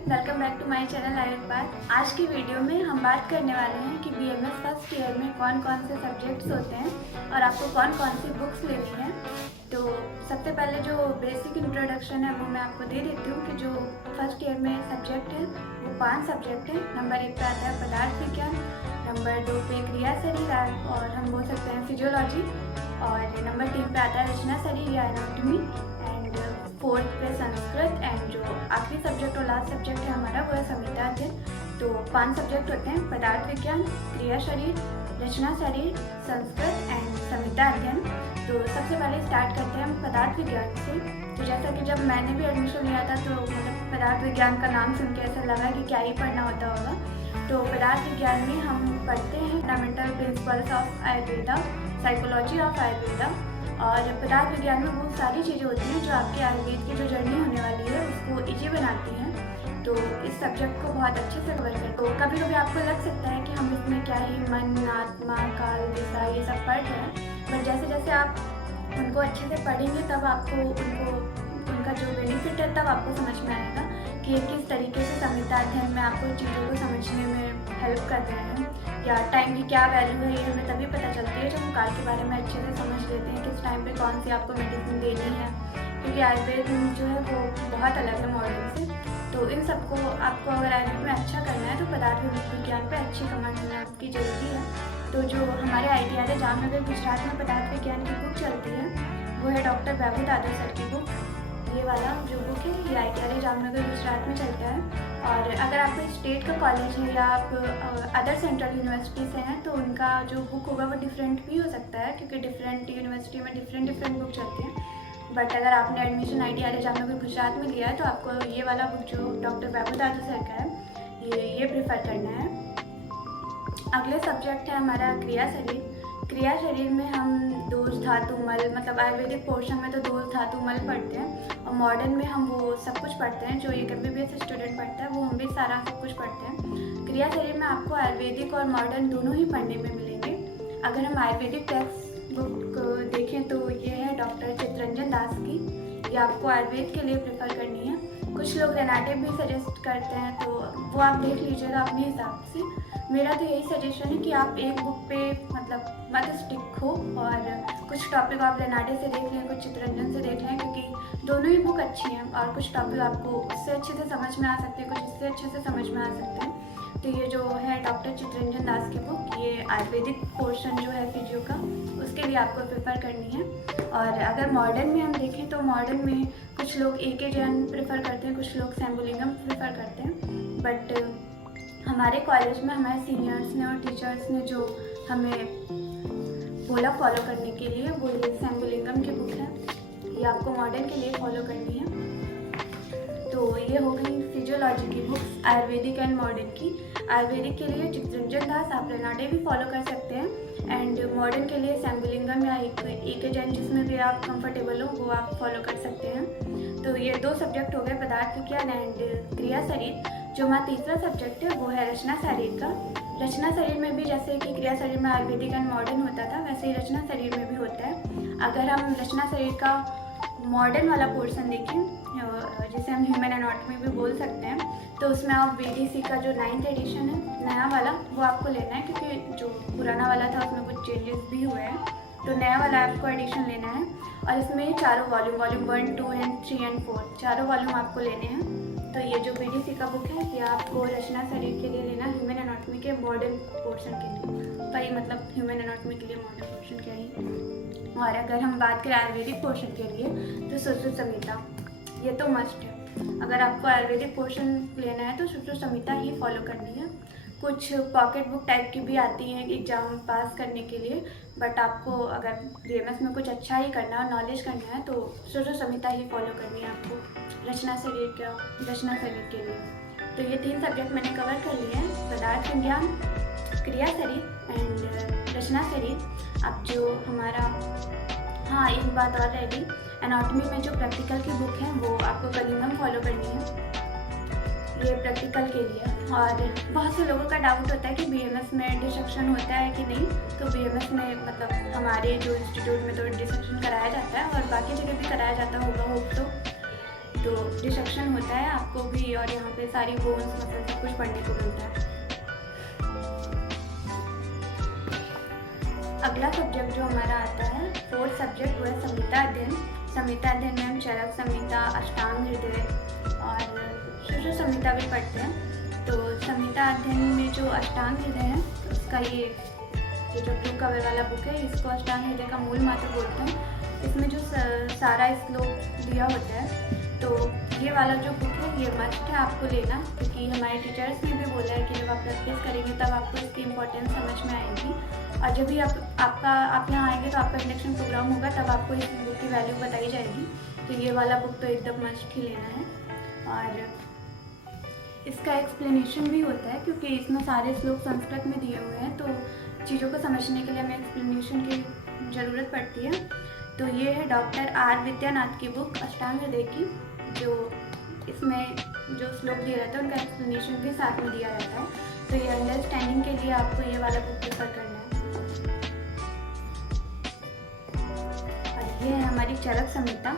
Welcome back to my channel Ayurveda Baat. आज की video में हम बात करने वाले हैं कि बीएमएस फर्स्ट ईयर में कौन कौन से सब्जेक्ट्स होते हैं और आपको कौन कौन सी बुक्स लेनी है। तो सबसे पहले जो बेसिक इंट्रोडक्शन है वो मैं आपको दे देती हूँ कि जो फर्स्ट ईयर में सब्जेक्ट है वो 5 सब्जेक्ट है। नंबर 1 पे आता है पदार्थ विज्ञान, नंबर 2 पे क्रिया शरीर और हम बोल सकते हैं फिजियोलॉजी, और नंबर 3 पे आता है रचना शरीर या एनाटॉमी, एंड 4 पे संस्कृत, एंड जो आखिरी सब्जेक्ट और लास्ट सब्जेक्ट है हमारा वो है संहिता अध्ययन। तो 5 सब्जेक्ट होते हैं: पदार्थ विज्ञान, क्रिया शरीर, रचना शरीर, संस्कृत एंड संहिता अध्ययन। तो सबसे पहले स्टार्ट करते हैं हम पदार्थ विज्ञान से। तो जैसा कि जब मैंने भी एडमिशन लिया था तो मतलब पदार्थ विज्ञान का नाम सुन के ऐसा लगा कि क्या ही पढ़ना होता होगा। तो पदार्थ विज्ञान में हम पढ़ते हैं fundamental principles of Ayurveda, psychology of Ayurveda, और पदार्थ विज्ञान में बहुत सारी चीज़ें होती हैं जो आपके आयुर्वेद की जो जर्नी होने वाली है उसको ईजी बनाती हैं। तो इस सब्जेक्ट को बहुत अच्छे से कवर करते। तो कभी कभी आपको लग सकता है कि हम इसमें क्या ही मन, आत्मा, काल, दिशा ये सब पढ़ रहे हैं, पर जैसे जैसे आप उनको अच्छे से पढ़ेंगे तब आपको उनका जो बेनिफिट है तब आपको समझ में आएगा कि किस तरीके से संहिता अध्ययन में आपको चीज़ों को समझने में हेल्प कर रहे हैं, या टाइम की क्या वैल्यू है ये हमें तभी पता चलती है जब हम काल के बारे में अच्छे से समझ लेते हैं, किस टाइम पे कौन सी आपको मेडिसिन देनी है, क्योंकि आयुर्वेद जो है वो बहुत अलग है मॉडर्न से। तो इन सबको आपको अगर आयुर्वेद में अच्छा करना है तो पदार्थ विज्ञान पे अच्छी कमांड होना की जरूरी है। तो जो हमारे ITR जामनगर गुजरात में पदार्थ विज्ञान की बुक चलती है वो है डॉक्टर वैभव दादर सर की बुक। ये वाला जो बुक है ये ITR जामनगर गुजरात में चलता है। और अगर आपको स्टेट का कॉलेज है या आप अदर सेंट्रल यूनिवर्सिटी से हैं तो उनका जो बुक होगा वो डिफरेंट भी हो सकता है, क्योंकि डिफरेंट यूनिवर्सिटी में डिफरेंट बुक चलती हैं। बट अगर आपने एडमिशन ITR जामनगर गुजरात में लिया है तो आपको ये वाला बुक जो डॉक्टर वैभव दादर सर का है ये प्रेफर करना है। अगले सब्जेक्ट है हमारा क्रिया शरीर। क्रिया शरीर में हम दोष, धातु, मल, मतलब आयुर्वेदिक पोर्शन में तो दोष, धातु, मल पढ़ते हैं, और मॉडर्न में हम वो सब कुछ पढ़ते हैं जो एक MBBS स्टूडेंट पढ़ता है वो हम भी सारा सब कुछ पढ़ते हैं। क्रिया शरीर में आपको आयुर्वेदिक और मॉडर्न दोनों ही पढ़ने में मिलेंगे। अगर हम आयुर्वेदिक टेक्स्ट बुक देखें तो ये है डॉक्टर चित्तरंजन दास की, ये आपको आयुर्वेद के लिए प्रेफर करनी है। कुछ लोग रेनाटे भी सजेस्ट करते हैं तो वो आप देख लीजिएगा अपने हिसाब से। मेरा तो यही सजेशन है कि आप एक बुक पे मतलब मत स्टिक हो, और कुछ टॉपिक आप रेनाटे से देख लें, कुछ चित्तरंजन से देख लें, क्योंकि दोनों ही बुक अच्छी हैं और कुछ टॉपिक आपको उससे अच्छे से समझ में आ सकते हैं, कुछ इससे अच्छे से समझ में आ सकते हैं। तो ये जो है डॉक्टर चित्तरंजन दास की बुक, ये आयुर्वेदिक पोर्शन जो है फिजियो का उसके लिए आपको प्रेफर करनी है। और अगर मॉडर्न में हम देखें तो मॉडर्न में कुछ लोग AK जैन प्रेफर करते हैं, कुछ लोग शैम्बुलिंगम प्रेफर करते हैं। बट हमारे कॉलेज में हमारे सीनियर्स ने और टीचर्स ने जो हमें बोला फॉलो करने के लिए वो ये शैम्बुलिंगम की बुक है, ये आपको मॉडर्न के लिए फॉलो करनी है। तो ये हो गई फिजियोलॉजी की बुक्स आयुर्वेदिक एंड मॉडर्न की। आयुर्वेदिक के लिए चित्तरंजन दास, आप रेनाटे भी फॉलो कर सकते हैं, एंड मॉडर्न के लिए शैम्बुलिंगम या AK जैन जिसमें भी आप कंफर्टेबल हो वो आप फॉलो कर सकते हैं। तो ये 2 सब्जेक्ट हो गए पदार्थ विज्ञान एंड क्रिया शरीर। जो हमारा तीसरा सब्जेक्ट है वो है रचना शरीर का। रचना शरीर में भी जैसे कि क्रिया शरीर में आयुर्वेदिक एंड मॉडर्न होता था वैसे ही रचना शरीर में भी होता है। अगर हम रचना शरीर का मॉडर्न वाला पोर्शन देखें जिसे हम ह्यूमन एनाटॉमी भी बोल सकते हैं, तो उसमें आप VDC का जो 9th एडिशन है नया वाला वो आपको लेना है, क्योंकि जो पुराना वाला था उसमें कुछ चेंजेस भी हुए हैं, तो नया वाला आपको एडिशन लेना है। और इसमें चारों वॉल्यूम 1, 2 एंड 3 एंड 4 चारों वॉल्यूम आपको लेने हैं। तो ये जो VDC का बुक है ये आपको रचना शरीर के लिए लेना, ह्यूमन एनाटॉमी के मॉडर्न पोर्शन के लिए, वही मतलब ह्यूमन एनाटॉमी के लिए मॉडर्न पोर्शन क्या ही। और अगर हम बात करें आयुर्वेदिक पोर्शन के लिए तो सुश्रुत संहिता ये तो मस्ट है। अगर आपको आयुर्वेदिक पोर्शन लेना है तो सुश्रुत संहिता ही फॉलो करनी है। कुछ पॉकेट बुक टाइप की भी आती हैं एग्ज़ाम पास करने के लिए, बट आपको अगर BMS में कुछ अच्छा ही करना है, नॉलेज करना है, तो सुश्रुत संहिता ही फॉलो करनी है आपको रचना शरीर के लिए। तो ये 3 सब्जेक्ट मैंने कवर कर लिए हैं: पदार्थ विज्ञान, क्रिया शरीर एंड रचना शरीर। अब जो हमारा एक बात और रह गई, एनाटॉमी में जो प्रैक्टिकल की बुक है वो आपको कलिंगम फॉलो करनी है, ये प्रैक्टिकल के लिए। और बहुत से लोगों का डाउट होता है कि BMS में डिसेक्शन होता है कि नहीं। तो BMS में मतलब हमारे जो इंस्टीट्यूट में तो डिसेक्शन कराया जाता है और बाकी जगह भी कराया जाता होगा होप तो। तो डिसेक्शन होता है आपको भी, और यहाँ पे सारी बोन्स मतलब सब कुछ पढ़ने को मिलता है। अगला सब्जेक्ट जो हमारा आता है, फोर्थ सब्जेक्ट, वो है संहिता अध्ययन। संहिता अध्ययन में हम चरक संहिता, अष्टांग हृदय और शिशु संहिता भी पढ़ते हैं। तो संहिता अध्ययन में जो अष्टांग हृदय है उसका ये जो ब्लू कवर वाला बुक है, इसको अष्टांग हृदय का मूल मंत्र बोलते हैं। इसमें जो सारा श्लोक दिया होता है, तो ये वाला जो बुक है ये मस्ट है आपको लेना, क्योंकि हमारे टीचर्स ने भी बोला है कि जब आप प्रैक्टिस करेंगे तब आपको इसकी इम्पोर्टेंस समझ में आएगी। और जब भी आप यहाँ आएंगे तो आपका इंडक्शन प्रोग्राम होगा, तब आपको इस बुक की वैल्यू बताई जाएगी। तो ये वाला बुक तो एकदम मस्ट ही लेना है। और इसका एक्सप्लेनेशन भी होता है, क्योंकि इसमें सारे श्लोक संस्कृत में दिए हुए हैं, तो चीज़ों को समझने के लिए हमें एक्सप्लेनेशन की ज़रूरत पड़ती है। तो ये है डॉक्टर आर विद्यानाथ की बुक अष्टांग हृदय की, जो इसमें जो श्लोक दिया जाता है उनका एक्सप्लेनेशन भी साथ में दिया जाता है। तो ये अंडरस्टैंडिंग के लिए आपको ये वाला बुक प्रेफर करना है। और ये है हमारी चरक संहिता,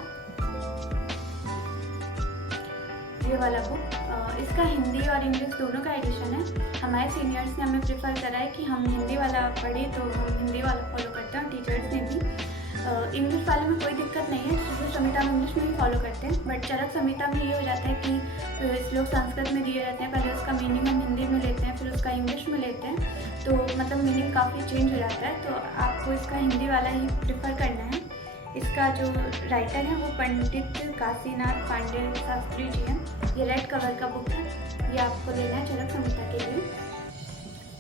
ये वाला बुक। इसका हिंदी और इंग्लिश दोनों का एडिशन है। हमारे सीनियर्स ने हमें प्रेफर करा है कि हम हिंदी वाला पढ़ें, तो हम हिंदी वाला फॉलो करते हैं। टीचर्स ने भी इंग्लिश वाले में कोई दिक्कत नहीं है, शिशु संहिता में इंग्लिश में ही फॉलो करते हैं। बट चरक संहिता में ये हो जाता है कि श्लोक संस्कृत में दिए जाते हैं, पहले उसका मीनिंग हम हिंदी में लेते हैं, फिर उसका इंग्लिश में लेते हैं, तो मतलब मीनिंग काफ़ी चेंज हो जाता है। तो आपको इसका हिंदी वाला ही प्रेफर करना है। इसका जो राइटर है वो पंडित काशीनाथ पांडे शास्त्री जी हैं। ये रेड कवर का बुक है, ये आपको लेना है चरक संहिता के लिए।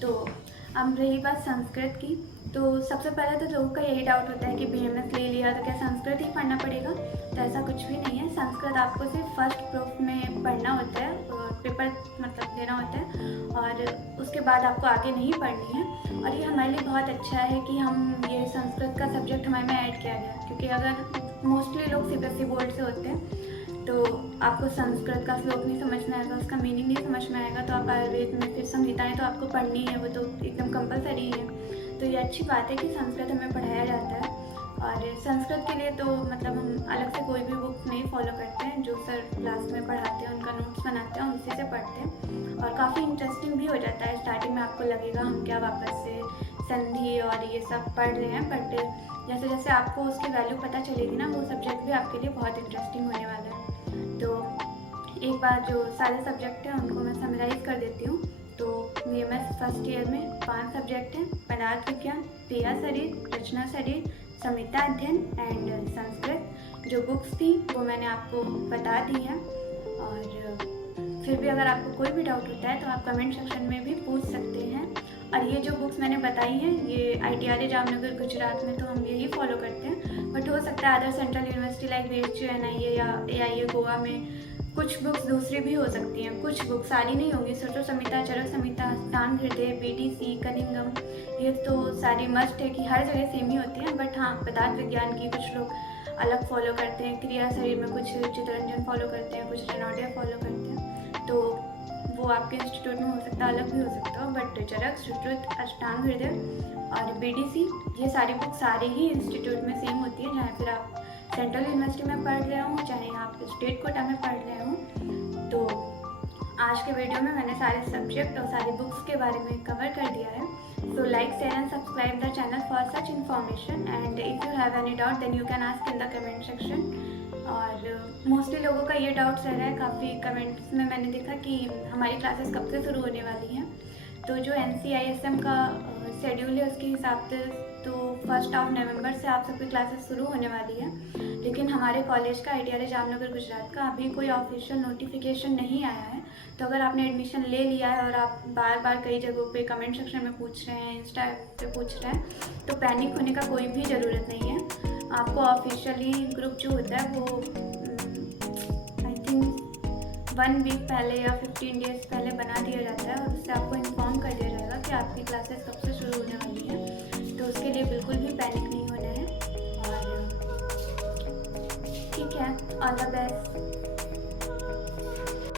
तो अब रही बात संस्कृत की, तो सबसे पहले तो लोगों का यही डाउट होता है कि BMS ले लिया तो क्या संस्कृत ही पढ़ना पड़ेगा? तो ऐसा कुछ भी नहीं है। संस्कृत आपको सिर्फ फर्स्ट प्रूफ में पढ़ना होता है, पेपर मतलब देना होता है, और उसके बाद आपको आगे नहीं पढ़नी है। और ये हमारे लिए बहुत अच्छा है कि हम ये संस्कृत का सब्जेक्ट हमारे में ऐड किया गया, क्योंकि अगर मोस्टली लोग CBSE बोर्ड से होते हैं तो आपको संस्कृत का श्लोक नहीं समझ में आएगा, उसका मीनिंग नहीं समझ में आएगा, तो आप आयुर्वेद में फिर संहिताएँ तो आपको पढ़नी है, वो तो एकदम कंपलसरी है। तो ये अच्छी बात है कि संस्कृत हमें पढ़ाया जाता है। और संस्कृत के लिए तो मतलब हम अलग से कोई भी बुक नहीं फॉलो करते हैं, जो सर क्लास में पढ़ाते हैं उनका नोट्स बनाते हैं, उसी से पढ़ते हैं। और काफ़ी इंटरेस्टिंग भी हो जाता है। स्टार्टिंग में आपको लगेगा हम क्या वापस से संधि और ये सब पढ़ रहे हैं, बट जैसे जैसे आपको उसकी वैल्यू पता चलेगी ना, वो सब्जेक्ट भी आपके लिए बहुत इंटरेस्टिंग होने वाला है। तो एक बार जो सारे सब्जेक्ट हैं उनको मैं समराइज़ कर देती हूँ। तो BMS फर्स्ट ईयर में 5 सब्जेक्ट हैं, पदार्थ विज्ञान, क्रिया शरीर, रचना शरीर, संहिता अध्ययन एंड संस्कृत। जो बुक्स थी वो मैंने आपको बता दी हैं, और फिर भी अगर आपको कोई भी डाउट होता है तो आप कमेंट सेक्शन में भी पूछ सकते हैं। और ये जो बुक्स मैंने बताई हैं ये ITRA जामनगर गुजरात में तो हम यही फॉलो करते हैं, बट हो सकता है other central university like BHU NIA या AIA गोवा में कुछ बुक्स दूसरी भी हो सकती हैं। कुछ बुक्स सारी नहीं होंगी। सोचो संहिता, चरक संहिता, अष्टांग हृदय, BDC, कलिंगम, ये तो सारी मस्ट है कि हर जगह सेम ही होती हैं। बट हाँ, पदार्थ विज्ञान की कुछ लोग अलग फॉलो करते हैं, क्रिया शरीर में कुछ चित्तरंजन फॉलो करते हैं, कुछ रेनॉल्डे फॉलो करते हैं, तो वो आपके इंस्टीट्यूट में हो सकता है, अलग भी हो सकता हो। बट चरक, सुश्रुत, अष्टांग हृदय और BDC ये सारी बुक सारे ही इंस्टीट्यूट में सेम होती है, चाहे फिर आप सेंट्रल यूनिवर्सिटी में पढ़ रहे हो चाहे आप स्टेट कोटा में पढ़ रहे हो। तो आज के वीडियो में मैंने सारे सब्जेक्ट और सारी बुक्स के बारे में कवर कर दिया है। So like, share and subscribe the channel for such information, and if you have any doubt then you can ask in the comment section. और मोस्टली लोगों का ये डाउट्स रह रहा है, काफ़ी कमेंट्स में मैंने देखा कि हमारी क्लासेस कब से शुरू होने वाली हैं। तो जो NCISM का शेड्यूल है उसके हिसाब से तो 1 नवंबर से आप सबकी क्लासेस शुरू होने वाली है, लेकिन हमारे कॉलेज का ITRA जामनगर गुजरात का अभी कोई ऑफिशियल नोटिफिकेशन नहीं आया है। तो अगर आपने एडमिशन ले लिया है और आप बार बार कई जगहों पे कमेंट सेक्शन में पूछ रहे हैं, इंस्टा पे पूछ रहे हैं, तो पैनिक होने का कोई भी ज़रूरत नहीं है। आपको ऑफिशियली ग्रुप जो होता है वो आई थिंक 1 वीक पहले या 15 डेज़ पहले बना दिया जाता है, और उससे आपको इन्फॉर्म कर दिया जाएगा कि आपकी क्लासेस कब से शुरू होने वाली है। तो उसके लिए बिल्कुल भी पैनिक नहीं होना है। और ठीक है, ऑल द बेस्ट।